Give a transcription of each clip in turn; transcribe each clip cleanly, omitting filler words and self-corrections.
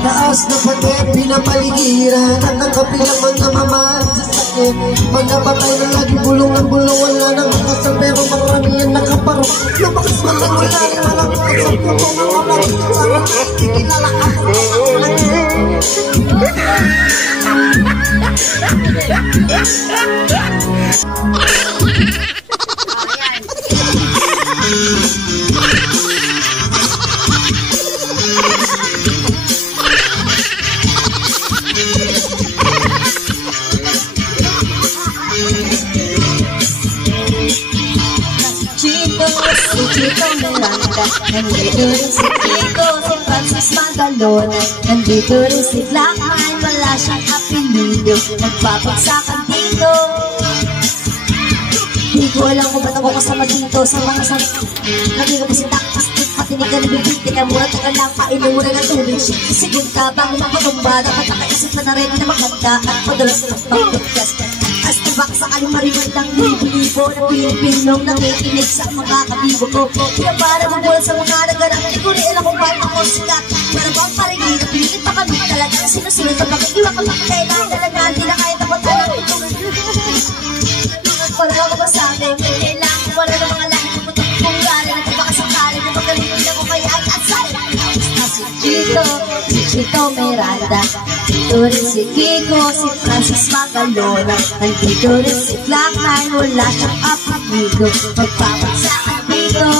Taas na pati pinapaligiran at ang kapilang mga mamahal sa sakit. Pag napatay na lagi bulong ng bulong, wala nang kasal pero maramihan nakaparong. Lumakas mga wala yung mga kasal ko kung mga mga kikilala ako. Nandito rin si Kiko, si Francis Magalona. Nandito rin si Blackman, wala siyang apelido. Nagpapagsakan dito. Di ko alam kung ba't ako kasama dito sa mga sarito. Naging ko si Takpas, patinig ka na bibig. Tika mura, taga lang, painuran ng tubig. Sisigod ka bang mapatumba, dapat nakaisip na rin na maganda at padalas na pag-podcast. As tubak sa kalimariwan ng libo-libo na Pilipinong nakikinig sa mga kabibo ko. Kaya para mabulat sa mga naganap, hindi ko rin alam kung ba't ako sikat. Para bang paringin, pinigit pa kami talagang sinusunod sa pakikiwa ka makakailan talaga, hindi na kahit ako talang ito. Para ako ba sa akin, kailangan ko wala ng mga laki puputok kung gari na tabakasakali na magaling ako kaya at asal. Si Chito, si Chito Miranda. Nandito rin si Kiko, si Francis Magalona. Nandito rin si Blackman, wala siyang apelido. Magpapagsakan dito.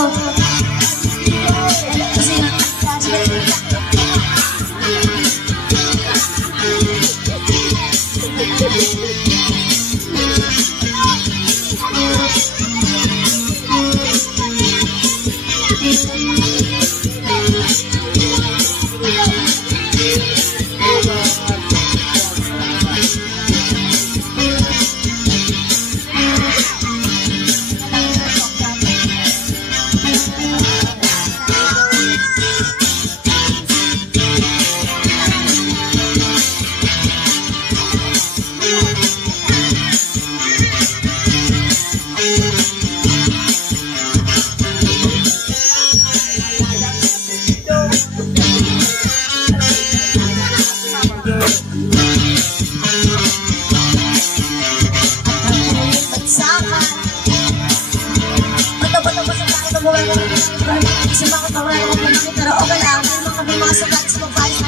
Sa mga kawalan ko pumaki pero okay lang. May mga sagat sa mabalik.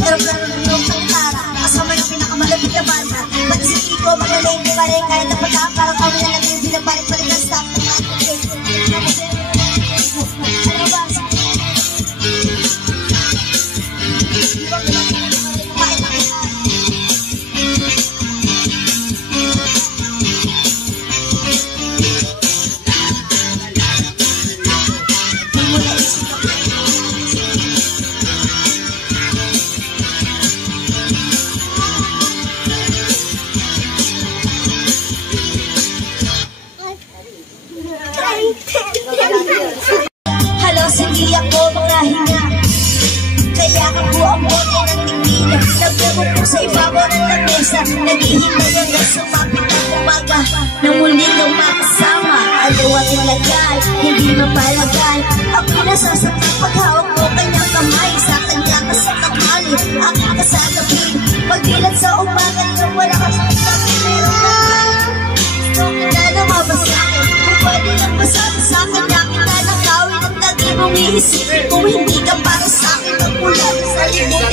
Pero plano ng loob ng tara. Kasama ng pinakamalapit na banda. Pati si Kiko magaling di pa rin kahit napata. Parang kami na natin binabalik-balik ang staff ng ating ano ba? Halos hindi ako makahinga. Kaya kapo ang bote ng tingin. Nagpagod po sa ibabaw ng lamesa. Naghihintay hanggang sumapit ang umaga nang muli kang makasama. Alaw at ilagay, hindi mapalagay. Ako'y nasasaktan paghawak mo kanyang kamay. Sa kanya ka sa tanghali, aking ka sa gabi. Pagdilat sa umaga nang wala ka sa sabi. Meron na gusto kita na mabasahin. Kung pwede lang masabi sa kanya kita nakawin. Ang lagi mong iisipin kung hindi ka para sa akin. Ang pula sa libong